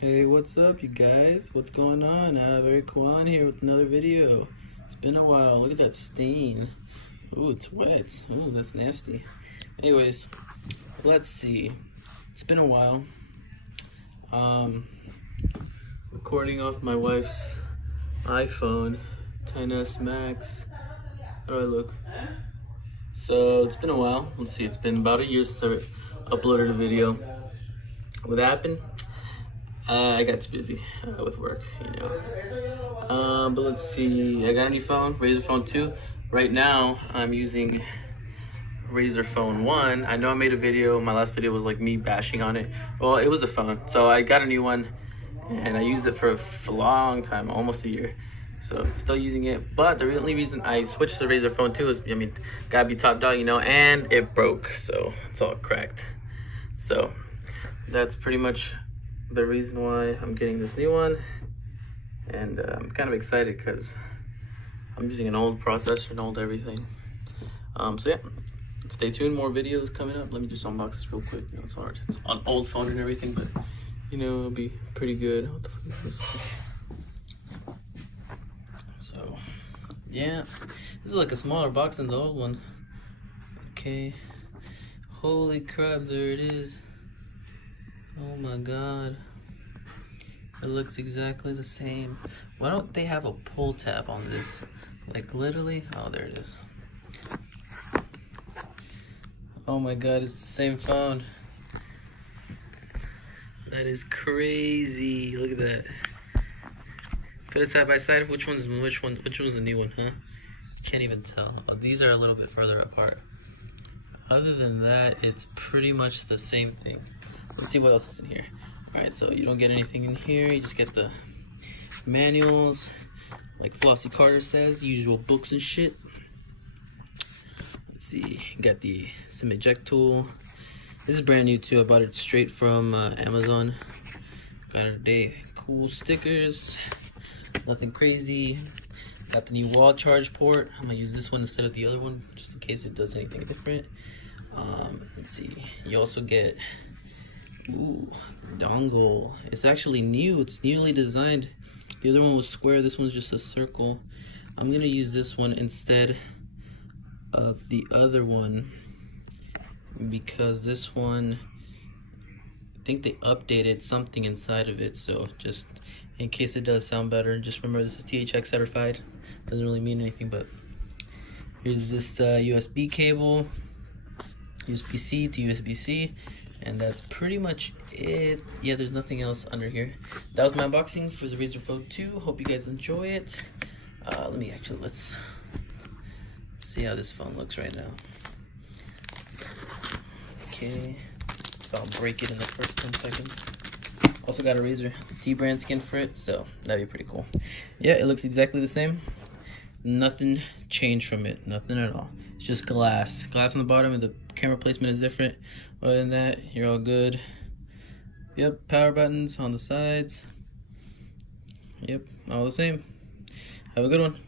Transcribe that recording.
Hey, what's up, you guys? What's going on? Very Kwan here with another video. It's been a while. Look at that stain. Ooh, it's wet. Ooh, that's nasty. Anyways, let's see. It's been a while. Recording off my wife's iPhone 10s Max. How do I look? So it's been a while. Let's see. It's been about a year since I uploaded a video. What happened? I got too busy with work, you know. But let's see. I got a new phone, Razer Phone 2. Right now, I'm using Razer Phone 1. I know I made a video. My last video was like me bashing on it. Well, it was a phone. So I got a new one, and I used it for a long time, almost a year. So still using it. But the only reason I switched to Razer Phone 2 is, gotta be top dog, you know, and it broke. So it's all cracked. So that's pretty much the reason why I'm getting this new one, and I'm kind of excited because I'm using an old processor and old everything. So yeah, stay tuned, more videos coming up. Let me just unbox this real quick. You know, it's hard, it's on old phone and everything, but you know, it'll be pretty good. What the fuck is this? So yeah, this is like a smaller box than the old one. Okay, holy crap, there it is. Oh my god, it looks exactly the same. Why don't they have a pull tab on this? Like literally, oh, there it is. Oh my god, it's the same phone. That is crazy. Look at that. Put it side by side. Which one's the new one, huh? Can't even tell. Oh, these are a little bit further apart. Other than that, it's pretty much the same thing. Let's see what else is in here. Alright, so you don't get anything in here. You just get the manuals, like Flossie Carter says, usual books and shit. Let's see, you got the SIM eject tool. This is brand new too. I bought it straight from Amazon. Got it today. Cool stickers, nothing crazy. Got the new wall charge port. I'm gonna use this one instead of the other one, just in case it does anything different. Let's see, you also get dongle. It's actually new. It's newly designed. The other one was square. This one's just a circle. I'm gonna use this one instead of the other one because this one, I think they updated something inside of it. So just in case it does sound better, just remember this is THX certified. Doesn't really mean anything, but here's this USB cable, USB-C to USB-C. And that's pretty much it. Yeah, there's nothing else under here. That was my unboxing for the Razer Phone 2. Hope you guys enjoy it. Let's see how this phone looks right now. Okay, I'll break it in the first 10 seconds. Also got a Razer T-brand skin for it, so that'd be pretty cool. Yeah, it looks exactly the same. Nothing changed from it, nothing at all. It's just glass on the bottom, and the camera placement is different. Other than that, you're all good. Yep, power buttons on the sides. Yep, all the same. Have a good one.